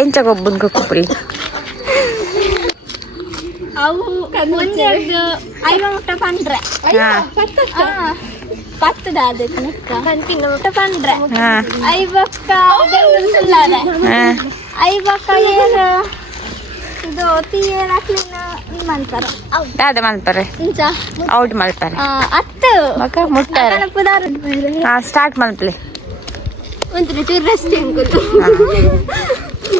ಎಂಚ ಗೊಬ್ಬನ್ ಕೊಕ್ಕುಪುಳಿ ಅವು ಒಂದೆರಡು 5 ಮುಟ್ಟ ಪಂಡ್ರೆ ಪತ್ತದ ಮುಟ್ಟ ಪಂಡ್ರೆ ಐವಕ್ಕ ಐವಕ್ಕ ಏರು ಇದು ತೀಯರ್ ಹಾಕ್ಲಿನ ಮಾಡ್ತಾರ ದಾದ ಮಲ್ಪರೆ ಔಟ್ ಮಲ್ಪರೆ ಅತ್ತು ಮಕ್ಕ ಮುಟ್ಟಾರೆ ಸ್ಟಾರ್ಟ್ ಮಲ್ಪಲೆ ಒಂದು ಚೂರು ರೆಸ್ಟ್ ಹೆಂಗುದು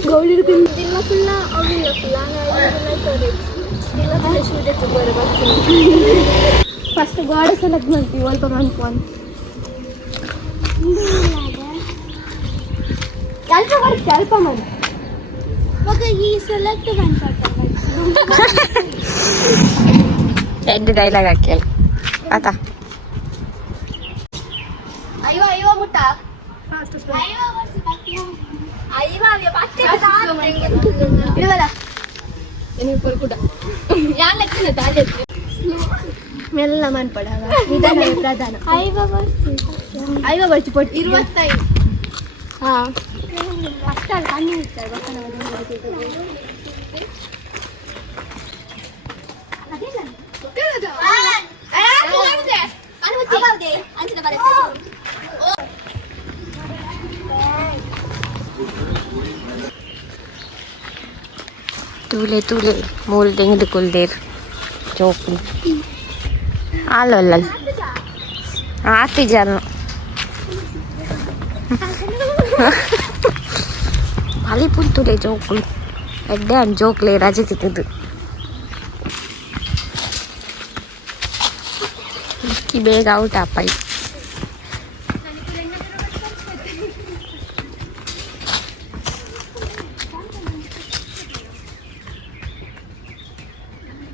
ಗೌಡಿ ದಿನ ಫುಲ್ಲ ಅವಿಲ್ಲ ಫುಲ್ಲ ಫಸ್ಟ್ ಗೋಡೆ ಸೆಲೆಕ್ಟ್ ಮಾಡ್ತೀವಿ ಅಲ್ಪ ಮಾಡ್ಕೊಂಡು ಅಲ್ಪ ಬರುತ್ತೆ ಅಲ್ಪ ಮಾಡಿ ಮಗ ಈ ಸೆಲೆಕ್ಟ್ ಎಂಟು ಡೈಲಾಗ್ ಹಾಕಿ ಆತ ಅಯ್ಯೋ ಅಯ್ಯೋ ಮುಟ್ಟ ಮೆಲ್ಲ ಮಾಡ್ಪಡ ಪ್ರಧಾನ ಐವ ಬರ್ಚಿ ಪೊಟ್ಟು 25 ಹಾ ಅಷ್ಟ ಕಣ್ಣು ಇರ್ತಾರೆ तूले तूले मोल देंगे कुलदेर चौकी आलो लल आती जानो भाली पुन तूले चौकी एड्डे अन चौकले राजे तितु की बेग आउट आपाई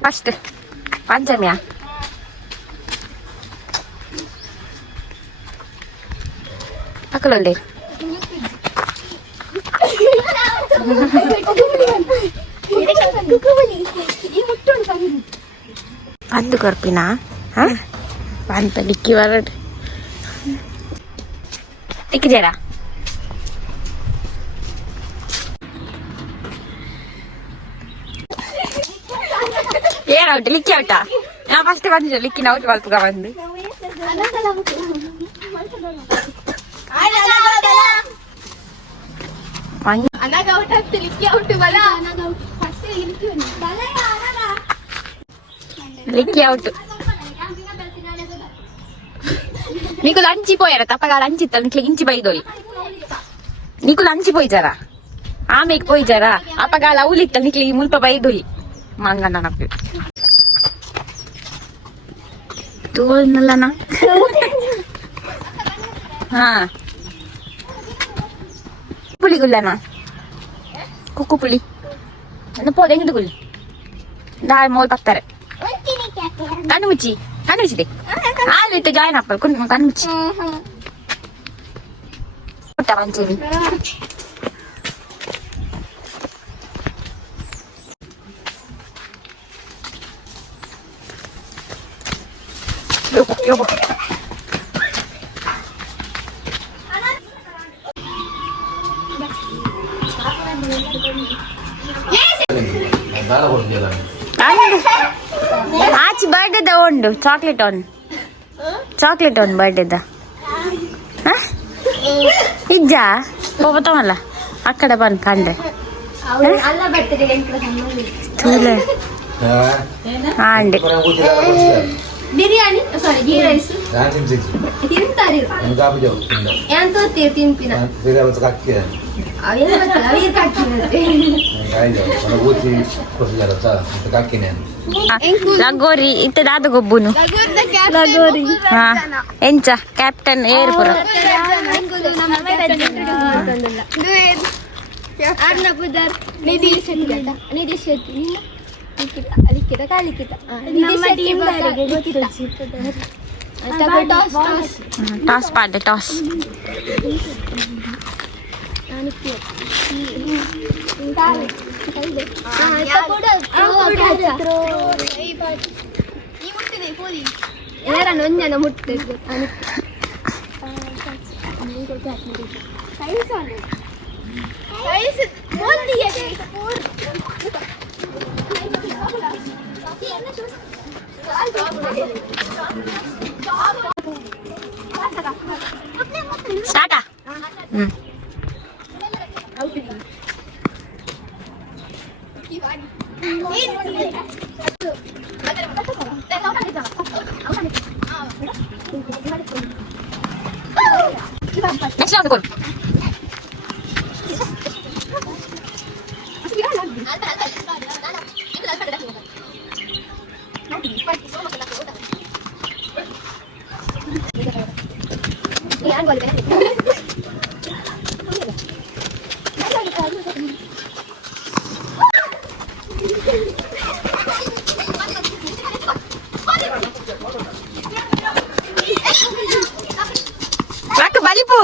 ಫಸ್ಟ್ ಪಂಚಮಿಯ ಅಕ್ಕಲೊಂದೇ ಪಂದು ಕೊರ್ಪಿನ ಪಂತ ಡಿಕ್ಕಿ ಬರಡ್ ಡಿಕ್ಕಿ ಜರ ಔಟ್ ಲಿಕ್ಕಿ ಔಟಾ ನಾ ಫಸ್ಟ್ ಬಂದಿದ್ದೆ ಲಿಕ್ಕಿನ ಔಟ್ ಬಲ್ಪಗ ಬಂದು లిక్కి అవుట్ నీకు లంచిపోయారా తప్పగా లంచ్ ఇస్తాను ఇంచి బైదోలి నీకు లంచిపోయి జరా ఆమెకి పోయి జరా అప్పగా లవ్లు ఇస్తాను నీకు ముల్ప బైదోలి మంగన్న నాకు तोल नलाना हाँ पुली गुल्लाना कुकु पुली ना पौधे नहीं तो गुल दाल मोल पत्थर कानुची दे आ लेते जाए ना पर कुन कानुची उठा बंचे भी 요거 ಆಚೆ ಬರ್ಡೇದ ಉಂಡು ಚಾಕ್ಲೇಟ್ ಒನ್ ಬರ್ಡೇದ ಇಜ್ಜ ಹೋಗ್ತಾವಲ್ಲ ಆ ಕಡೆ ಬಂದು ಕಂಡ್ರೆ ಅಂಡೆ బిర్యానీ సారీ గీ రైస్ తింటారు ఎంతో తింపిన ಲಗೋರಿ ಇತ್ತೆ ದಾದ ಗೊಬ್ಬುನು ಲಗೋರಿ ಹಾ ಎಂಚ ಕ್ಯಾಪ್ಟನ್ ಏರ್ಪುರ ಅನ್ನಪುದರ್ ನಿಧಿ ಶೆಟ್ಟಿ ಅಲಿಕ್ಕಿದ ಕಾಲಿಕ್ಕಿದ ಟಾಸ್ ಪಾಡ್ಡೆ ಟಾಸ್ ಯಾರನ್ನು ಒಂಜನ ಮುಟ್ಟೆ ಸ್ಟಾರ್ಟಾ ನೆಕ್ಸ್ಟ್ ರೌಂಡ್ ಕೊಡು ಬಲಿಪು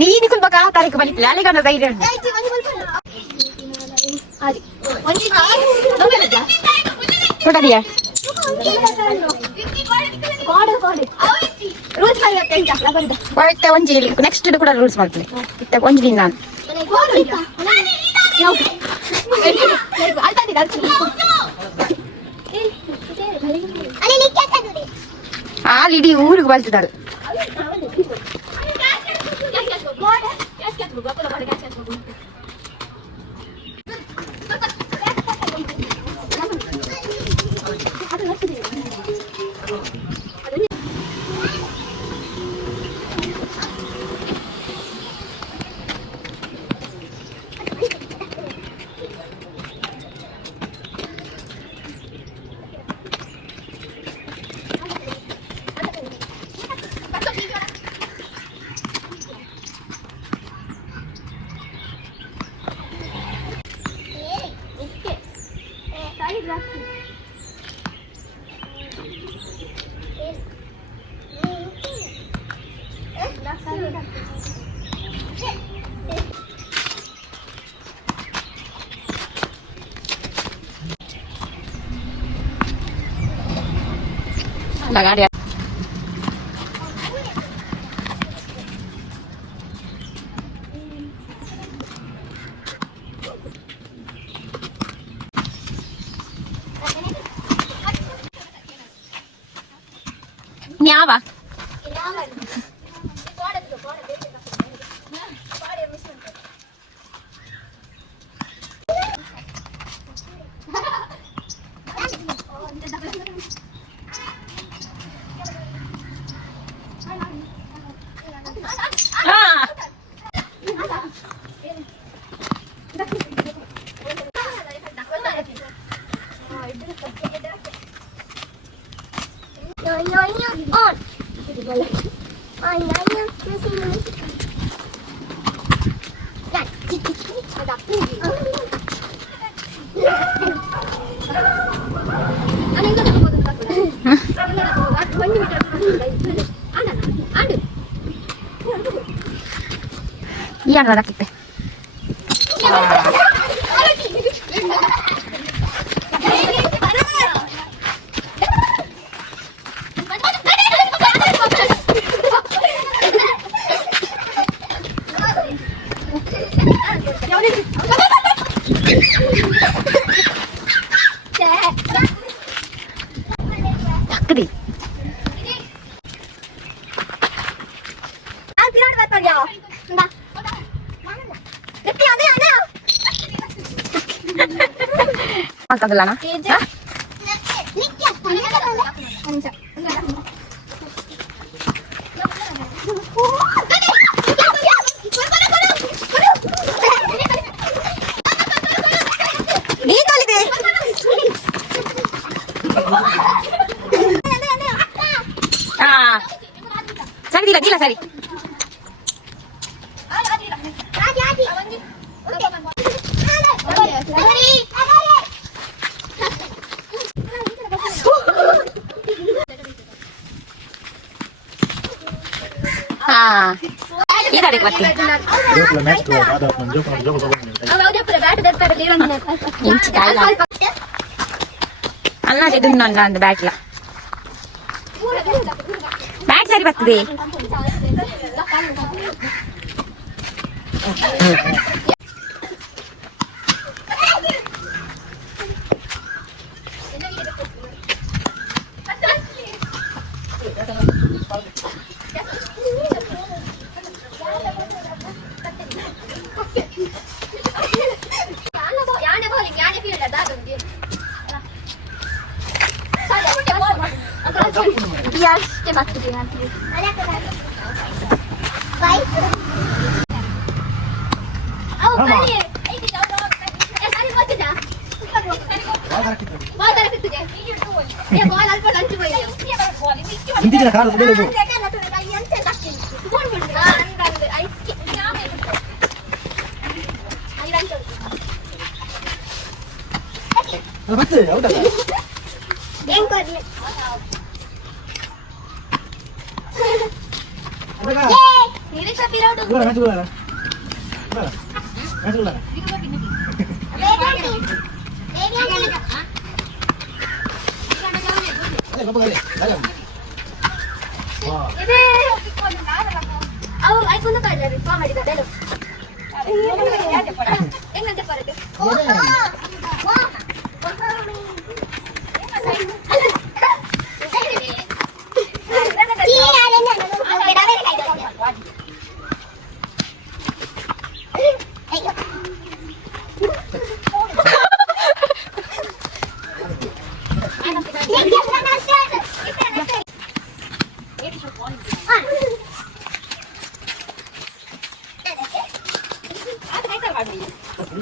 ನೀನು ಕುಲ್ಬಕ ತಾರೀಕು ಬಲಿಪಿಲ್ಲ ಅಲ್ಲಿಗಂದ ಧೈರ್ಯ ಕೊಡದಿಯಾ ಒಳ್ಳೆ ಒಂಜಿ ನೆಕ್ಸ್ಟ್ ಕೂಡ ರೂಲ್ಸ್ ಮಾಡ್ತೀನಿ ಒಂಜಿ ನಾನು ಇಡೀ ಊರಿಗೆ ಬಲ್ತಿದ್ದಾಳು La garia. Nyava. Iya, nggak kita. Gede. Angkat dulu, Ana. Hah? Sari dila Sari. ಹಾ ಈ ಕಡೆಗೆ ಬರ್ತೀನಿ ಅಲ್ಲ ಇದು ನನ್ನ ಒಂದು ಬ್ಯಾಟ್ಲ ಬ್ಯಾಟ್ ಸರಿ ಬರ್ತದೆ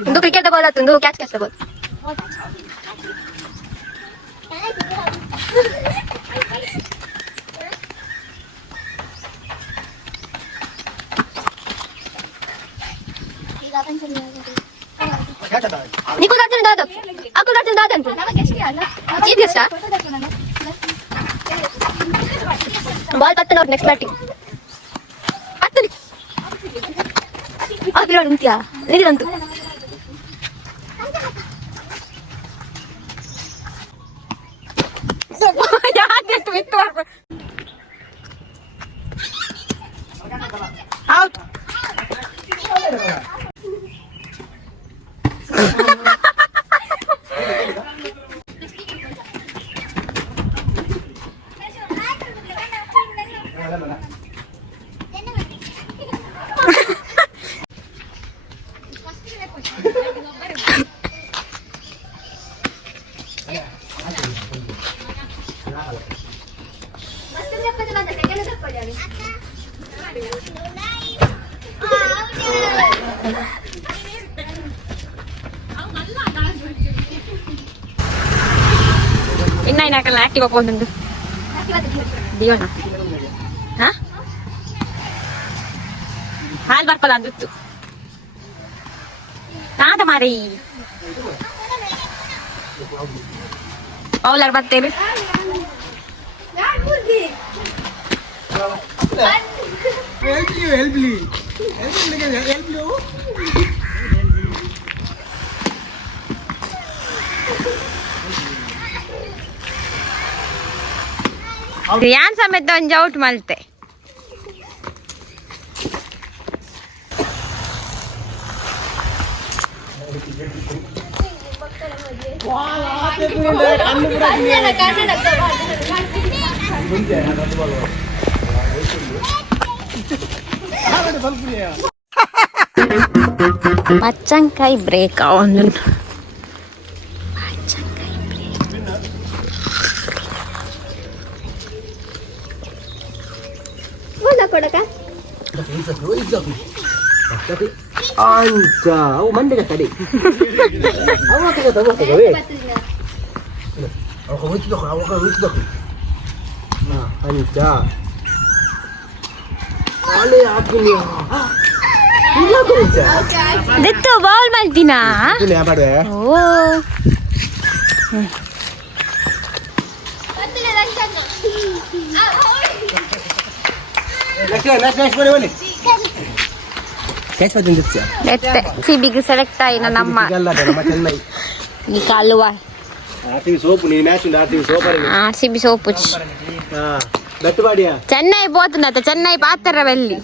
ಒಂದು ಕ್ರಿಕೆಟ್ ಬಾಲ್ ಒಂದು ಕ್ಯಾಚ್ ಬಾಲ್ నీకు దర్శనం దాదా అక్కడ దర్శనం దాదా అంటే చీఫ్ గెస్టా బాల్ పట్టన నెక్స్ట్ బ్యాటింగ్ పట్టని ఆ పిల్లడు ఉంతియా నిదిరంతు యాదెట్టు విత్తు అవుట్ ಇನ್ನ ಏನಾಕಲ್ಲ ಆಕ್ಟಿವ್ ಹಾಕೊಂಡು ದಿಯೋಣ ಹಾಲು ಬರ್ಪಲ್ಲ ಅಂದಿತ್ತು ನಾದ ಮಾರಿ ಬೌಲರ್ ಬರ್ತೇವೆ ರಿಯಾನ್ ಸಮೇತ ಒಂದು ಔಟ್ ಮಲ್ತೆ ಪಚ್ಚಂಕಾಯಿ ಬ್ರೇಕ್ ಒಂದು ಪಚ್ಚಂಕಾಯಿ ಬ್ರೇಕ್ ಕೊಡಕ Anca, oh mana dekat tadi? Awak kata apa kau? Awak itu dah, awak itu dah. Nah, Anca. Ale aku ni. Ini apa Anca? Detto ball maltina. Ini apa deh? Oh. Next పడి బలి catch పడింది ఎత్తే సిబికి select అయిన నమ్మ ನಮ್ಮ ಚೆನ್ನೈ ఈ కాలువ RTV సోపు నీ మ్యాచ్ ఉంది ఆర్టీవీ సోప్ అని ఆర్సిబి సోపు బెట్ పాడియా చెన్నై పోతున్నత చెన్నై పాత్ర వెళ్ళి